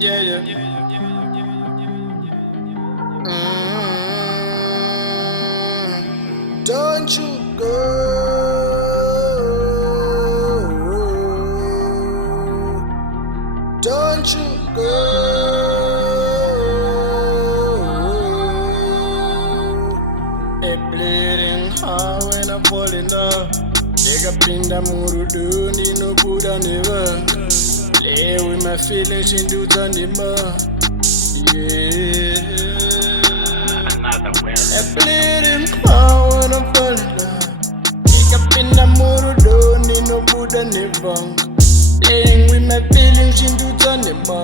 Yeah, yeah. Don't you go. Don't you go. A bleeding heart when I fall in love. Take up in the murudu, need no Buddha never. Play with my feelings into Zanima. Yeah. A bleeding heart when I fall in love. Take up in the murudu, need no Buddha never. Playing with my feelings into Zanima.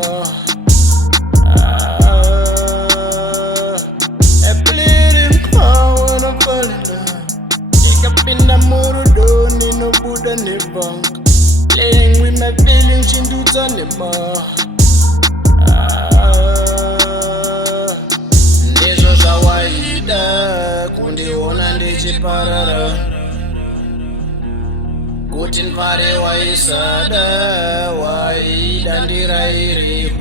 A bleeding heart when I fall in love. Take up in the murudu, need no Buddha never. Playing with my feelings into Zanima. Ndizo zawaida kundiona ndichiparara, kuti mvare waisada waida ndirairi.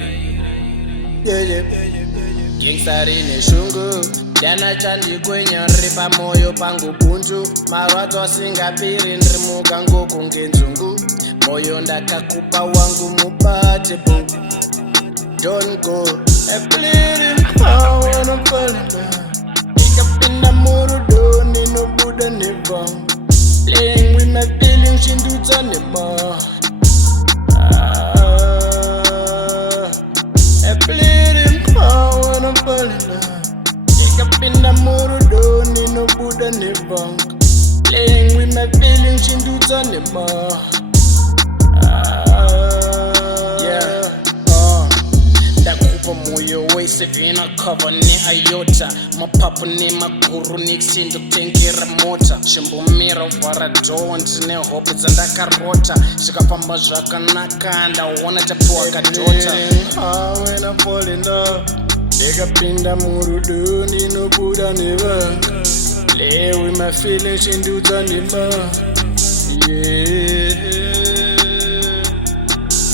Gingsari neshungu yana chandikwenya riri pamoyo pangu bunju, marwadzo asingapiri ndiri mugango kunge nzungu. Moyo ndakakupa wangu mubate bu. Don't go. A bleeding heart when I'm falling down. Pick up in the murudu, need no Buddha never. Playing with my feelings into Zanima. A bleeding heart when I'm falling down. Pick up in the murudu, need no Buddha never. Playing with my feelings into Zanima. Moyo wese vina cover ni ayota, mapapu ni maguru niksindo tengera mota, chimbumira vara doa ndine hope dzandakarota, zvikafamba zvakanaka ndaona tapiwa kadota. When I fall in love, ndikapinda murudu ndinobuda neva. Play with my feelings into Zanima. Yeah.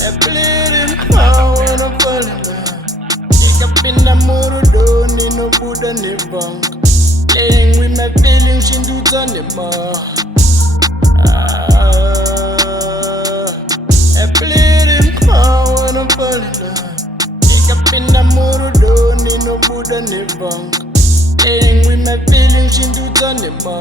A bleeding heart when I fall in love. Up in the murudu, need no Buddha never. Playing with my feelings into Zanima. A bleeding heart when I'm falling down. Pick up in the murudu, need no Buddha never. Playing with my feelings into Zanima.